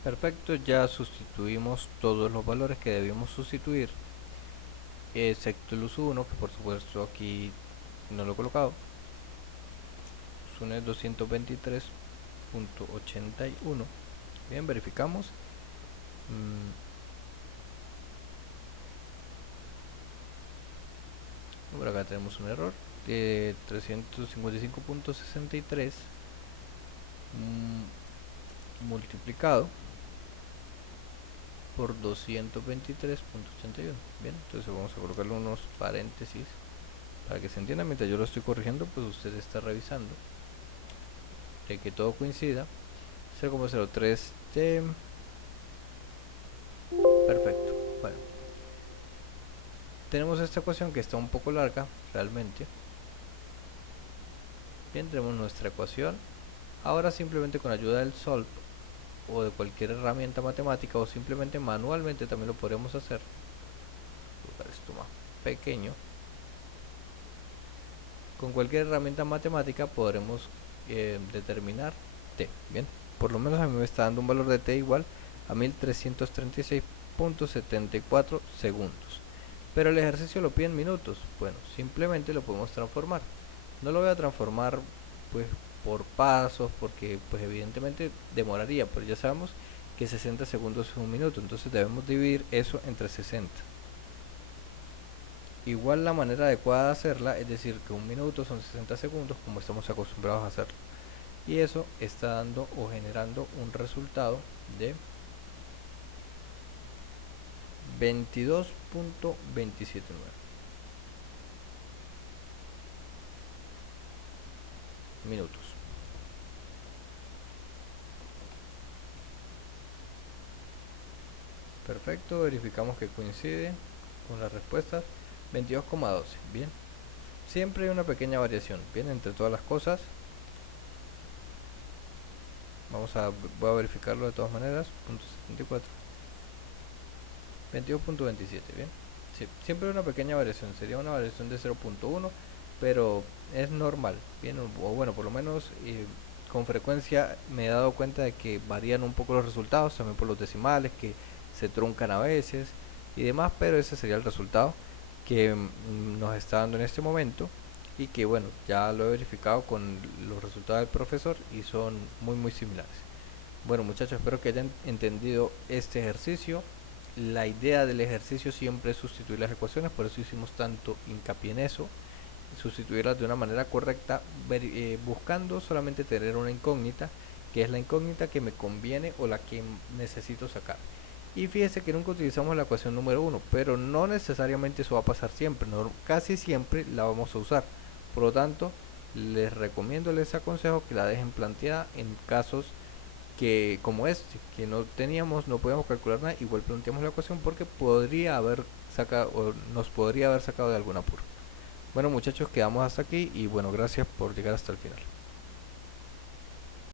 Perfecto, ya sustituimos todos los valores que debíamos sustituir, excepto el uso 1, que por supuesto aquí no lo he colocado. Uso 1 es 223.81. Bien, verificamos. Por acá tenemos un error de 355.63 multiplicado por 223.81. Bien, entonces vamos a colocarle unos paréntesis para que se entienda. Mientras yo lo estoy corrigiendo, pues usted está revisando de que todo coincida. 0,03T. Perfecto. Bueno, tenemos esta ecuación que está un poco larga realmente. Bien, tenemos nuestra ecuación. Ahora simplemente con ayuda del solve o de cualquier herramienta matemática o simplemente manualmente también lo podremos hacer. Colocar esto más pequeño. Con cualquier herramienta matemática podremos determinar T. Bien, por lo menos a mí me está dando un valor de t igual a 1336.74 segundos. Pero el ejercicio lo pide en minutos. Bueno, simplemente lo podemos transformar. No lo voy a transformar pues por pasos, porque pues evidentemente demoraría, pero ya sabemos que 60 segundos es un minuto, entonces debemos dividir eso entre 60. Igual la manera adecuada de hacerla es decir que un minuto son 60 segundos como estamos acostumbrados a hacerlo, y eso está dando o generando un resultado de 22.279 minutos. Perfecto, verificamos que coincide con las respuestas. 22,12. Bien, siempre hay una pequeña variación, bien, entre todas las cosas. Voy a verificarlo de todas maneras. Punto 74, 22.27. bien, sí, siempre hay una pequeña variación, sería una variación de 0.1, pero es normal, bien, o bueno, por lo menos con frecuencia me he dado cuenta de que varían un poco los resultados, también por los decimales que se truncan a veces y demás, pero ese sería el resultado que nos está dando en este momento, y que bueno, ya lo he verificado con los resultados del profesor y son muy similares. Bueno muchachos, espero que hayan entendido este ejercicio. La idea del ejercicio siempre es sustituir las ecuaciones, por eso hicimos tanto hincapié en eso, sustituirlas de una manera correcta, buscando solamente tener una incógnita, que es la incógnita que me conviene o la que necesito sacar. Y fíjese que nunca utilizamos la ecuación número 1, pero no necesariamente eso va a pasar siempre, no, casi siempre la vamos a usar. Por lo tanto, les aconsejo que la dejen planteada en casos que como este, que no podíamos calcular nada, igual planteamos la ecuación porque podría haber sacado o nos podría haber sacado de algún apuro. Bueno muchachos, quedamos hasta aquí y bueno, gracias por llegar hasta el final.